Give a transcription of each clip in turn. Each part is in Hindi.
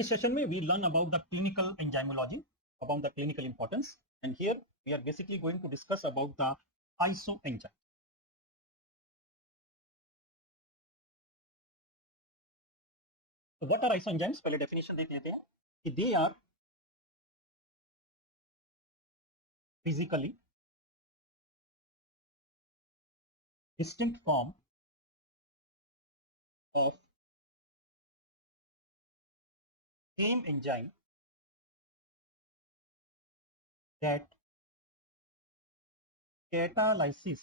इस सेशन में we learn about the clinical enzymology, about the clinical importance, and here we are basically going to discuss about the isoenzyme. So what are isoenzymes? पहले definition देख लेते हैं कि they are physically distinct form of same enzyme that catalyzes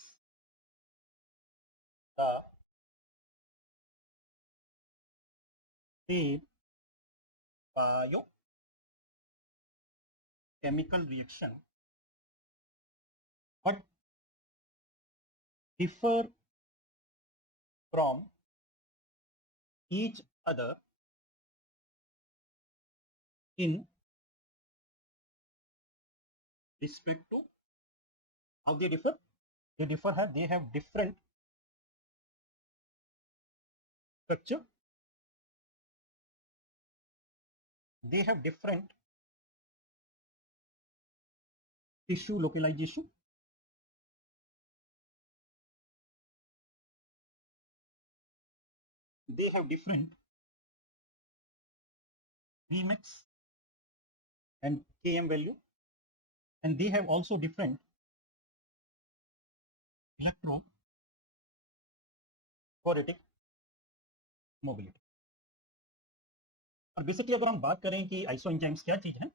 the same biochemical reaction but differ from each other in respect to how they differ. They have different structure, they have different tissue localization, they have different Vmax and Km value, and they have also different electrophoretic mobility. और बेसिकली अगर हम बात करें कि आइसोएंजाइम्स क्या चीज है,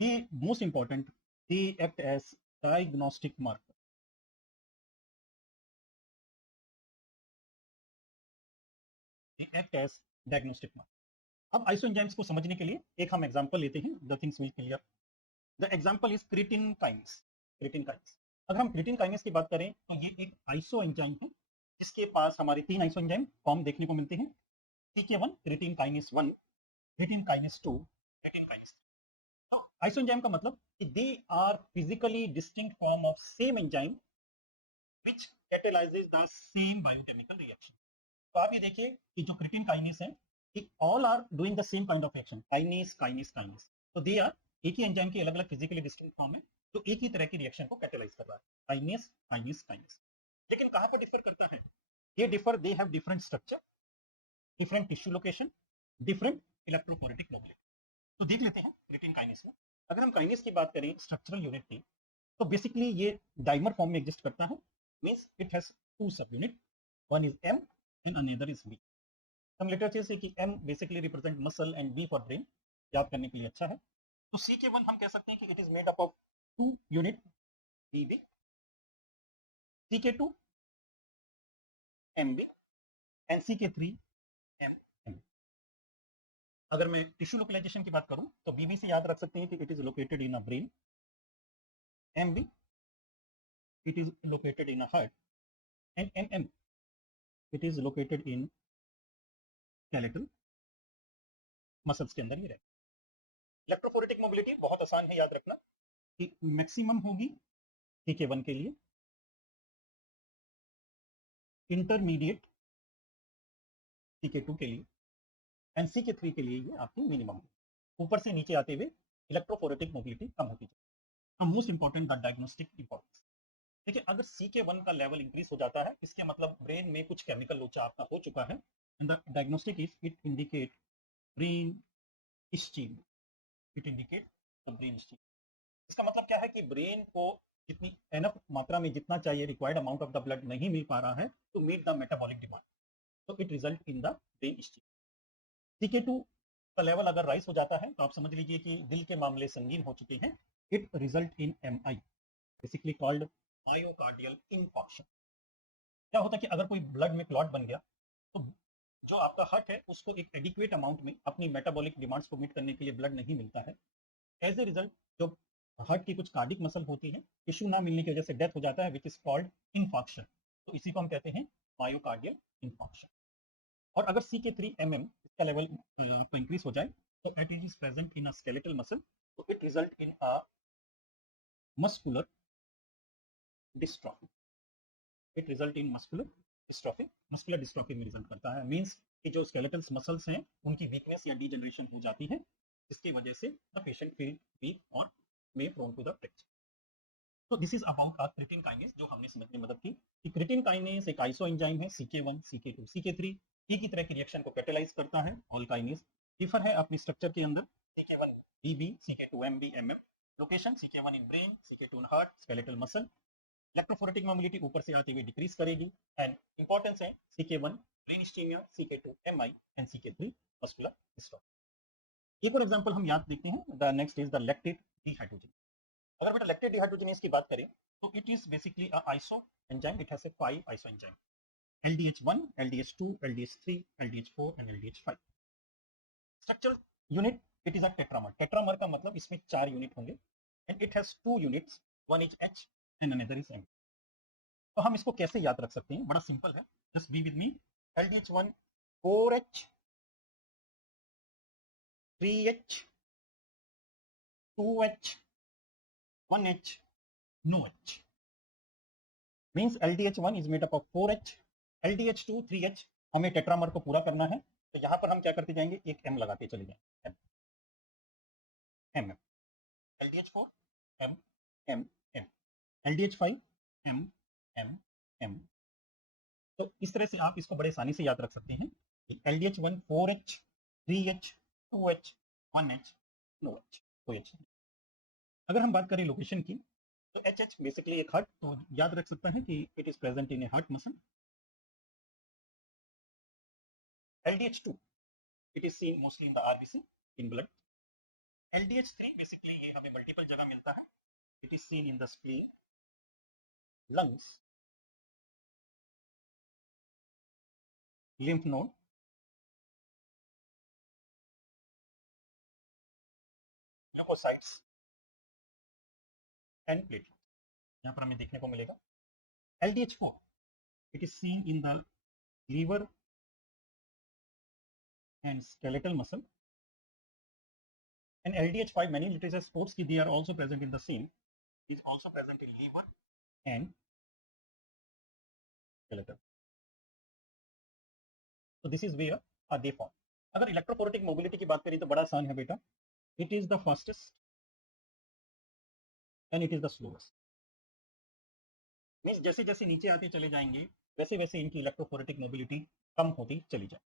ये most important, they act as diagnostic marker. They act as diagnostic marker. अब आइसोएंजाइम्स को समझने के लिए एक हम एग्जांपल लेते हैं, the things will clear. The example is creatine kinase. अगर हम क्रिटिन काइनेस की बात करें तो ये एक आइसोएंजाइम है जिसके पास हमारे 3 आइसोएंजाइम फॉर्म देखने को मिलते हैं. CK1 creatine kinase 1, creatine kinase 2, creatine kinase 3. तो आइसोएंजाइम का मतलब कि they are physically distinct form of same enzyme which catalyses the same biochemical reaction. तो आप ये देखिए कि जो क्रिटिन काइनेस है, all are doing the same kind of action, kinase. तो दे आर एक ही एंजाइम की अलग अलग फिजिकली डिस्टिंक्ट फॉर्म है जो एक ही तरह की रिएक्शन को कैटलाइज कर रहा है, काइनेस. लेकिन कहां पर डिफर करता है? ये differ, they have different structure, different tissue location, different electrophoretic mobility. तो देख लेते हैं क्रिटिन काइनेस में. अगर हम काइनेस की बात करें स्ट्रक्चरल यूनिट की, तो बेसिकली ये डाइमर फॉर्म में एग्जिस्ट करता है, मींस इट हैज 2 सब unit, one is M and another is B. हम लिटरेचर से कि M basically represent muscle and B for brain, याद करने के लिए अच्छा है. तो CK1 हम कह सकते हैं कि it is made up of 2 unit BB, CK2 MB and CK3 MM. अगर मैं टिश्यू लोकलाइजेशन की बात करूं तो BB से याद रख सकते हैं कि it is located in a brain, MB it is located in a heart, and MM it is located in skeletal muscles के अंदर ही रहता है. इलेक्ट्रोफोरेटिक मोबिलिटी बहुत आसान है याद रखना कि मैक्सिमम होगी CK1 के लिए, इंटरमीडिएट CK2 के लिए एंड CK3 के लिए ये आपकी मिनिमम है. ऊपर से नीचे आते हुए इलेक्ट्रोफोरेटिक मोबिलिटी कम होती है. Most important the diagnostic importance. देखिए, अगर CK1 का लेवल इंक्रीज हो जाता है, इसके मतलब ब्रेन में कुछ केमिकल लोचा आपका हो चुका है, and the diagnostic is it indicate brain steam. इसका मतलब क्या है कि ब्रेन को जितनी एनफ मात्रा में जितना चाहिए, required amount of the blood नहीं मिल पा रहा है to meet the metabolic demand, तो it result in the brain stem. CK2 का लेवल अगर राइज हो जाता है तो आप समझ लीजिए कि दिल के मामले संगीन हो चुके हैं. It result in MI, basically called myocardial infarction. क्या होता है कि अगर कोई ब्लड में क्लॉट बन गया तो जो आपका हार्ट है उसको एक एडिक्वेट अमाउंट में अपनी मेटाबॉलिक डिमांड्स को मीट करने के लिए ब्लड नहीं मिलता है. एज ए रिजल्ट जो हार्ट की कुछ कार्डिक मसल होती है, टिश्यू ना मिलने की वजह से डेथ हो जाता है, विच इज कॉल्ड इंफार्क्शन. तो इसी को हम कहते हैं मायोकार्डियल इंफार्क्शन. और अगर CK3 इसका लेवल इंक्रीज हो जाए तो it is present in a skeletal muscle, तो it result in a muscular dystrophy. Dystrophy, muscular dystrophy में रिजल्ट करता है। मींस कि जो स्केलेटल मसल्स हैं उनकी वीकनेस या डीजनरेशन हो जाती है, जिसकी वजह से द पेशेंट फील वीक और मे प्रोन टू द फ्रैक्चर। तो this is about a creatine kinase, जो हमने समझने में मदद की कि क्रिटिन काइनेज एक आइसो एंजाइम है, CK1 CK2 CK3 ई की तरह की रिएक्शन को कैटेलाइज करता है। ऑल काइनेज डिफर है अपनी स्ट्रक्चर के अंदर, CK1 BB, CK2 MB MM, location CK1 in brain, CK2 in heart, skeletal muscle. Electrophoretic mobility ऊपर से आते हुए डिक्रीज करेगी। एंड इंपॉर्टेंस है CK1 brain ischaemia, CK2 MI and CK3 muscular dystrophy. एक और एग्जांपल हम याद देखते हैं, the next is the lactate dehydrogen. अगर बेटा लैक्टेट डिहाइड्रोजनेज की बात करें तो it is basically a iso enzyme, it has 5 iso enzyme, LDH1, LDH2, LDH3, LDH4 and LDH5। Structural unit, it is a tetramer. Tetramer का मतलब इसमें 4 यूनिट होंगे and it has 2 units, one is H and another is M। तो हम इसको कैसे याद रख सकते हैं? बड़ा सिंपल है, just be with me. LDH1 4H 3H 2H 1H no H, means LDH1 is made up of 4H, LDH2 3H। हमें टेट्रामर को पूरा करना है तो यहां पर हम क्या करते जाएंगे, एक M लगाते चले जाएंगे, M M, LDH4 M M M, LDH5 M M M। तो इस तरह से आप इसको बड़े आसानी से याद रख सकते हैं कि LDH1 4H 3H 2H 1H no H, कोई H नहीं। अगर हम बात करें लोकेशन की तो HH बेसिकली एक हार्ट, तो याद रख सकता है कि it is present in a heart muscle. LDH2 it is seen mostly in the RBC, in blood. LDH3 basically ये हमें मल्टीपल जगह मिलता है, it is seen in the spleen, lungs, lymph node, leukocytes and platelet, यहाँ पर हमें देखने को मिलेगा। LDH4 it is seen in the liver and skeletal muscle, and LDH5 many literature sports they are also present in the same, is also present in liver and skeletal. So this is where they form. अगर इलेक्ट्रोफोरेटिक मोबिलिटी की बात करें तो बड़ा आसान है बेटा, it is the fastest and it is the slowest. Means जैसे जैसे नीचे आते चले जाएंगे वैसे वैसे इनकी इलेक्ट्रोफोरेटिक मोबिलिटी कम होती चली जाए।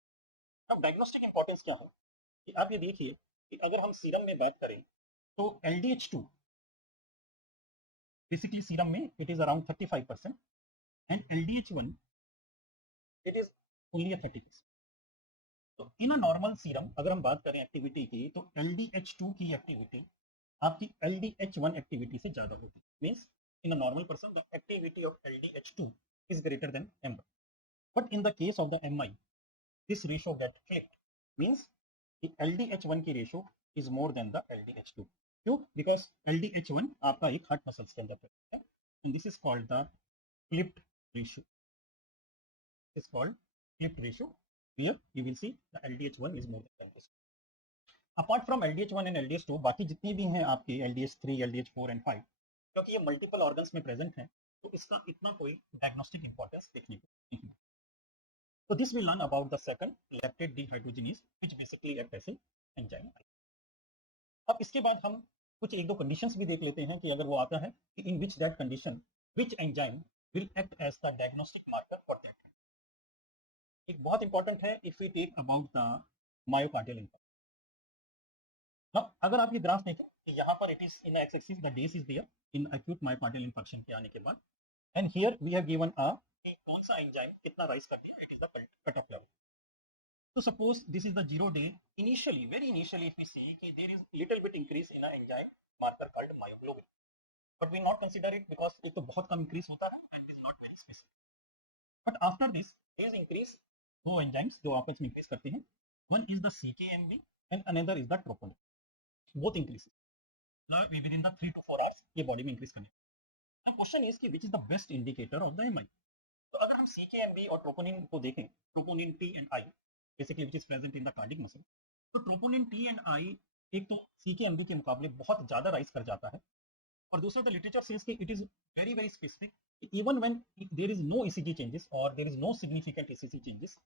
अब डायग्नोस्टिक इंपॉर्टेंस क्या है कि आप ये देखिए कि अगर हम सीरम में बात करें तो LDH2 बेसिकली सीरम में it is around 35% and LDH1 it is only 30%। तो इन अ नॉर्मल सीरम अगर हम बात करें एक्टिविटी की तो LDH2 की एक्टिविटी आपकी LDH1 एक्टिविटी से ज्यादा होती है। Means in a normal person the activity of LDH2 is greater than M1, but in the case of the MI this ratio get flipped, means the LDH1 की ratio is more than the LDH2। क्यों? Because LDH1 आपका एक हार्ट मसल्स के अंदर है and this is called the flipped ratio, is called flipped ratio where you will see the LDH1 is more than 10%। Apart from LDH1 and LDH2 बाकी जितनी भी हैं आपके LDH3 LDH4 एंड 5, क्योंकि ये मल्टीपल ऑर्गन्स में प्रेजेंट हैं तो इसका इतना कोई डायग्नोस्टिक इंपॉर्टेंस देखने को नहीं। तो this will learn about the second lactate dehydrogenase which basically act as enzyme. अब इसके बाद हम कुछ एक दो कंडीशंस भी देख लेते हैं कि अगर वो आता है कि in which that condition which enzyme will act as the diagnostic marker for that. एक बहुत इंपॉर्टेंट है if we take about the myocardial infarction. Now, अगर आप ये ग्राफ देखें तो यहाँ पर it is in X axis the days is there in acute myocardial infarction के आने के बाद, and here we have given a कि कौन सा एंजाइम कितना राइज करती है, it is the cut off level. तो suppose this is the 0 day, initially very initially if we see कि there is little bit increase in a enzyme marker called myoglobin, but we not consider it because एक तो बहुत कम इंक्रीज होता है and is not very specific. But after this there is increase, दो एंजाइम्स जो आपस में इंक्रीज करते हैं, one is the CKMB and another is the troponin, both increase within the 3 to 4 hours ये बॉडी में इंक्रीज करने। अब क्वेश्चन इज कि which is the best indicator of the MI. तो अगर हम CKMB और ट्रोपोनिन को देखें, troponin T and I basically which is present in the cardiac muscle, तो ट्रोपोनिन T एंड I एक तो CKMB के मुकाबले बहुत ज्यादा राइज कर जाता है और दूसरा द लिटरेचर सेज कि it is very very specific even when there is no ECG changes और there is no significant ECG changes,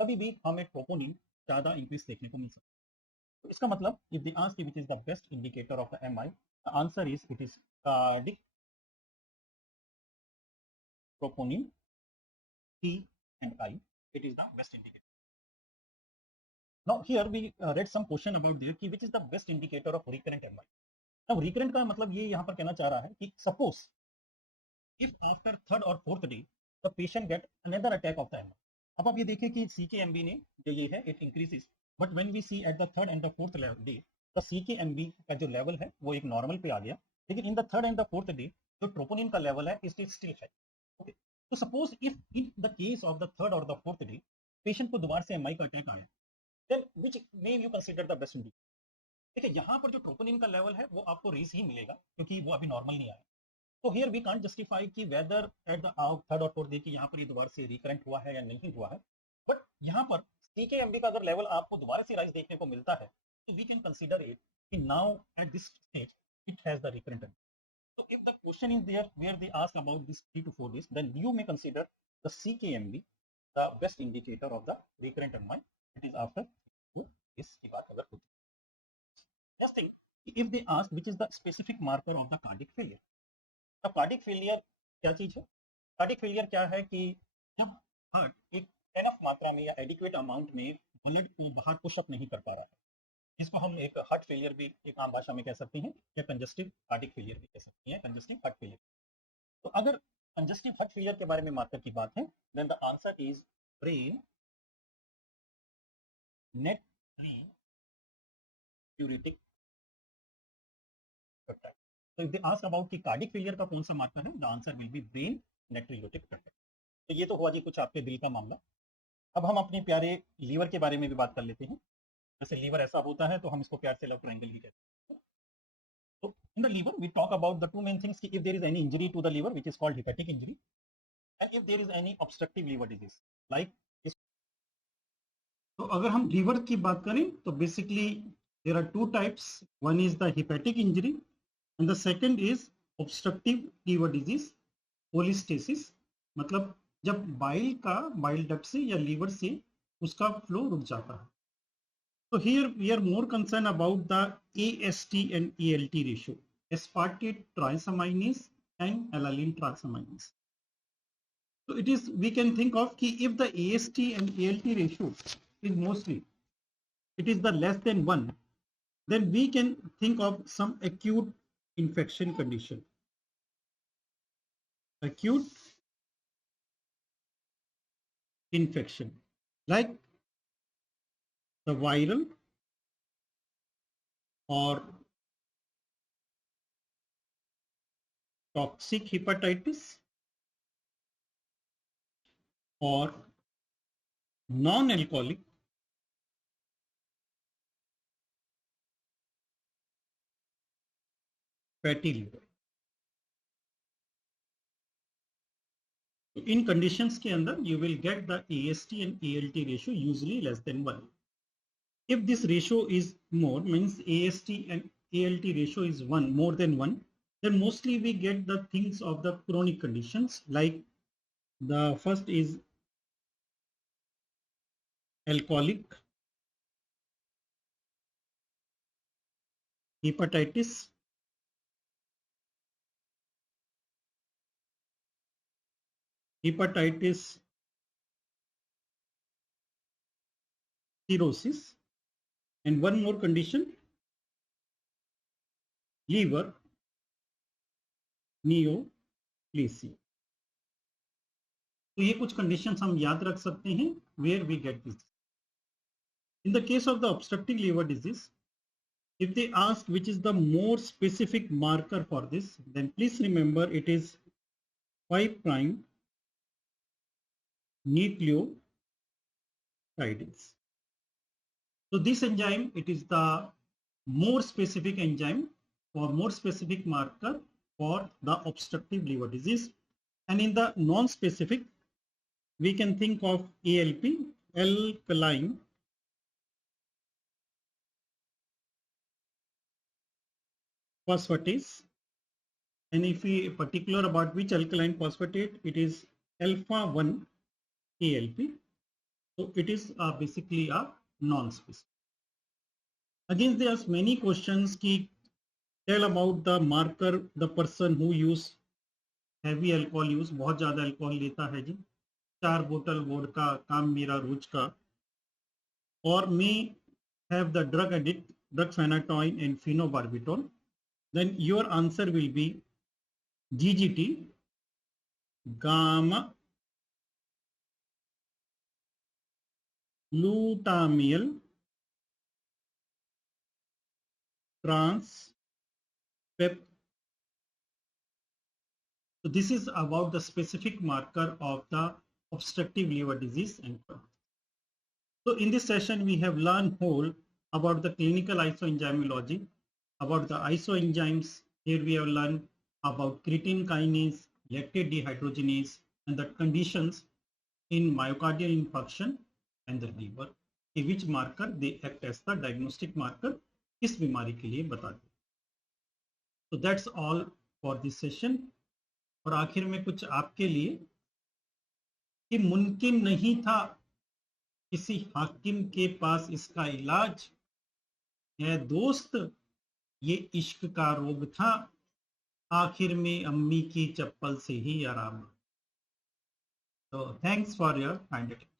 कभी भी हमें ट्रोपोनिन ज़्यादा इंक्रीज देखने को मिल सकता है। तो इसका मतलब if they ask which is the best indicator of the MI, the answer is it is cardiac troponin T and I. It is the best indicator. Now here we read some question about there कि which is the best indicator of recurrent MI. Now recurrent का मतलब ये यहाँ पर कहना चाह रहा है कि suppose if after third or fourth day the patient get another attack of the MI. अब आप ये देखिए कि CKMB ने जो ये है it increases, but when we see at the third and the fourth day the CKMB का जो level है वो एक normal पे आ गया, लेकिन in the third and the fourth day जो troponin का level है it is still high. Okay. So suppose if in the case of the third or the fourth day patient को दोबारा से MI का अटैक आया, then which name you consider the best indicator? देखिए यहाँ पर जो ट्रोपोनिन का लेवल है वो आपको रेस ही मिलेगा क्योंकि वो अभी नॉर्मल नहीं आया। तो हियर वी कांट जस्टिफाई कि वेदर एट द थर्ड और फोर्थ डे की यहाँ पर ये दोबारा से रिकरेंट हुआ है या नहीं हुआ है, बट यहाँ पर CKMB का अगर लेवल आपको दोबारा से राइज देखने को मिलता है तो वी कैन कंसीडर इट कि now at this stage it has the recurrent. So if the question is there where they ask about this 3 to 4 days, then you may consider the CKMB the best indicator of the recurrent MI. It is after 4 days की बात अगर होती है। Just think if they ask which is the specific marker of the cardiac failure. अब cardiac failure क्या चीज है? Cardiac failure क्या है कि जब हार्ट एक एनफ मात्रा में या एडिक्वेट अमाउंट में ब्लड को बाहर पुश अप नहीं कर पा रहा है, इसको हम एक हार्ट फेलियर भी एक आम भाषा में कह सकते हैं या कंजस्टिव कार्डिक फेलियर भी कह सकते हैं, कंजस्टिव हार्ट फेलियर। तो अगर कंजस्टिव हार्ट फेलियर के बारे में मार्कर की बात है, then the answer is brain natriuretic peptide. तो इफ दे आस्क अबाउट कि कार्डिक फेलियर का कौन सा मार्कर है, the answer will be brain natriuretic peptide. तो ये तो हुआ जी कुछ आपके दिल का मामला। अब हम अपने प्यारे लीवर के बारे में भी बात कर लेते हैं। जैसे लीवर ऐसा होता है तो हम इसको प्यार से लव ट्रायंगल भी कहते हैं। So in the liver, we talk about the two main things. If there is any injury to the liver, which is called hepatic injury, and if there is any obstructive liver disease, like this. तो अगर हम liver की बात करें तो basically there are two types. One is the hepatic injury, and the second is obstructive liver disease, cholestasis. मतलब जब बाइल डक्ट से या लीवर से उसका फ्लो रुक जाता है। So here we are more concerned about the AST and ALT ratio, aspartate transaminase and alanine transaminase. So it is, we can think of ki if the AST and ALT ratio is mostly, it is the less than 1, then we can think of some acute infection condition. Acute infection, like the viral or toxic hepatitis or non-alcoholic fatty liver. In conditions के अंदर you will get the AST and ALT ratio usually less than 1. If this ratio is more, means AST and ALT ratio is 1, more than 1, then mostly we get the things of the chronic conditions, like the first is alcoholic hepatitis, hepatitis cirrhosis, and one more condition, liver neoplasia. तो ये कुछ conditions हम याद रख सकते हैं where we get this. In the case of the obstructive liver disease, if they ask which is the more specific marker for this, then please remember it is 5' nucleotidase. So this enzyme, it is the more specific enzyme or more specific marker for the obstructive liver disease. And in the non-specific, we can think of ALP, alkaline phosphatase, and if we particular about which alkaline phosphatate, it is alpha 1 ALP. So it is basically a non-specific. Again, there are many questions ki tell about the marker, the person who use heavy alcohol use, बहुत ज़्यादा alcohol लेता है जी, 4 बोतल वोडका काम मेरा रोज का, or may have the drug addict, drug phenytoin and phenobarbital, then your answer will be GGT, gamma glutamial trans pep. So this is about the specific marker of the obstructive liver disease and Crohn's. So in this session, we have learned whole about the clinical isoenzymology, about the isoenzymes. Here we have learned about creatine kinase, lactate dehydrogenase, and the conditions in myocardial infarction and the liver, which marker they act as the diagnostic marker इस बीमारी के लिए बता दें. So that's all for this session. और आखिर में कुछ आपके लिए कि मुमकिन नहीं था किसी हाकिम के पास इसका इलाज है दोस्त, ये इश्क का रोग था, आखिर में अम्मी की चप्पल से ही आराम. So thanks for your kind attention.